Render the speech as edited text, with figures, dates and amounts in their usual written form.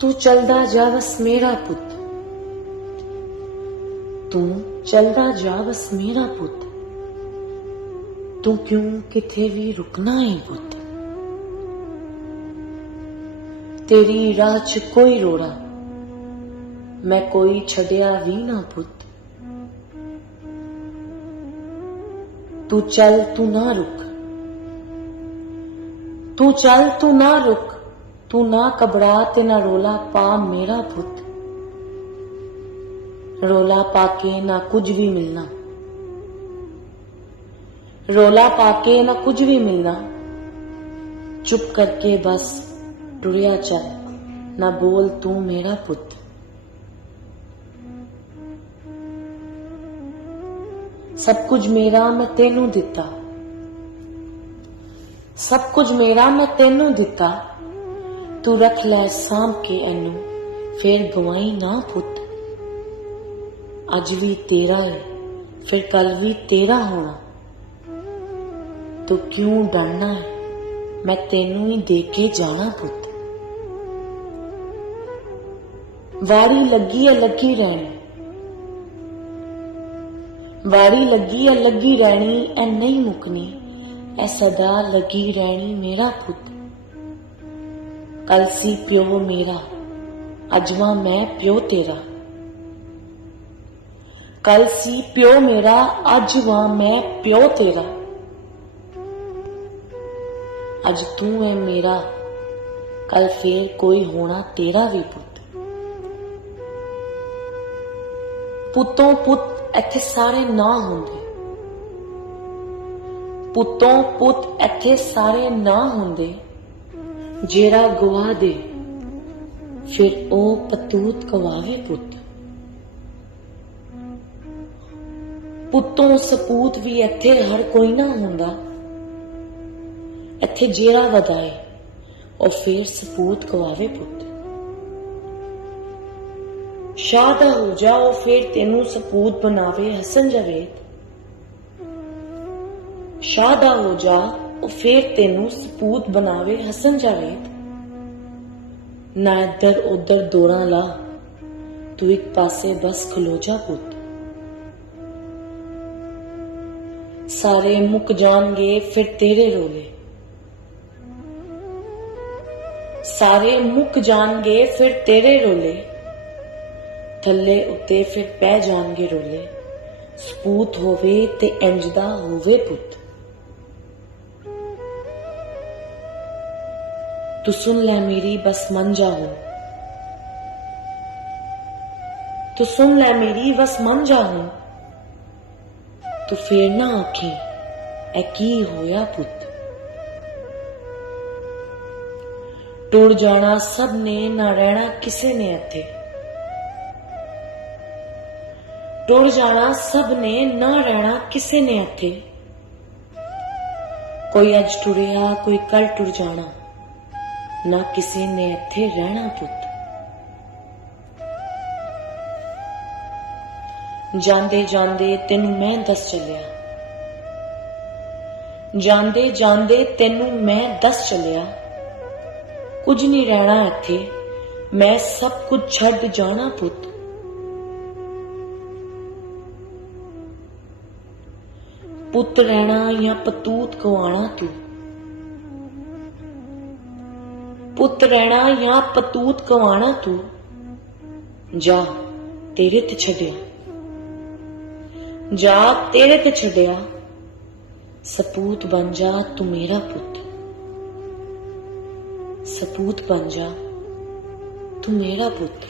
तू चलदा जा बस मेरा पुत, तू चलदा जा बस मेरा पुत, तू क्यों किथे भी रुकना है पुत। तेरी राह च कोई रोड़ा, मैं कोई छड़िया भी ना पुत। तू चल तू ना रुक, तू चल तू ना रुक, तू ना घबरा ते ना रोला पा मेरा पुत। रोला पाके ना कुछ भी मिलना, रोला पाके ना कुछ भी मिलना, चुप करके बस टुरिया चल, ना बोल तू मेरा पुत। सब कुछ मेरा मैं तेनू दिता, सब कुछ मेरा मैं तेनू दिता, तू रख लै सांभ के एनू, फिर गवाई ना पुत। अज भी तेरा है फिर कल भी तेरा होना, तू क्यों डरना है, मैं तेनू ही दे के जाना पुत। वारी लगी है लगी रहनी, वारी लगी है लगी रहनी, ऐ नहीं मुकनी, ऐ सदा लगी रहनी मेरा पुत। कल सी प्यो मेरा, अजवा मैं प्यो तेरा, कल सी प्यो मेरा, अजवा मैं प्यो तेरा। अज तू है मेरा, कल फिर कोई होना तेरा भी पुत। पुतों पुत इत्थे सारे ना होंदे, पुतों पुत इत्थे सारे ना होंदे, जेड़ा गवा दे फिर ओ पतूत गवावे पुत। पुतों सपूत भी इत्थे हर कोई ना होंदा, इत्थे जेड़ा वधाए और फिर सपूत गवावे पुत। शादा हो जाओ फिर तेनू सपूत बनावे हसन जावेद, शादा हो जा और फिर तेनू सपूत बनावे हसन जावेद। ना इधर उधर दौड़ा ला, तू एक पासे बस खलो जा पुत। सारे मुक जाणगे फिर तेरे रोले, सारे मुक जाणगे फिर तेरे रोले, थल्ले उत्ते फिर पै जाणगे रोले। सपूत होवे ते इंजदा होवे पुत। तू सुन ले मेरी बस मन जा हुन, तू सुन ले मेरी बस मन जा हुन, तू फिर ना आखी ऐ की होया पुत। टुर जाना सब ने, ना रहना किसे ने इत्थे, टुर जाना सब ने, ना रहना किसे ने इत्थे। कोई अज टुरिया कोई कल टुर जाना, ना किसी ने इत्थे रहना पुत। जांदे जांदे तेनू मैं दस चलिया, जांदे जांदे तेनू मैं दस चलिया, कुछ नहीं रहना इत्थे, मैं सब कुछ छड़ जाना पुत। पुत रहना या पतूत गवाना तू, पुत रहना या पतूत गवाना तू। जा तेरे ते छड़िया, जा तेरे ते छड़िया, सपूत बन जा तू मेरा पुत। सपूत बन जा तू मेरा पुत।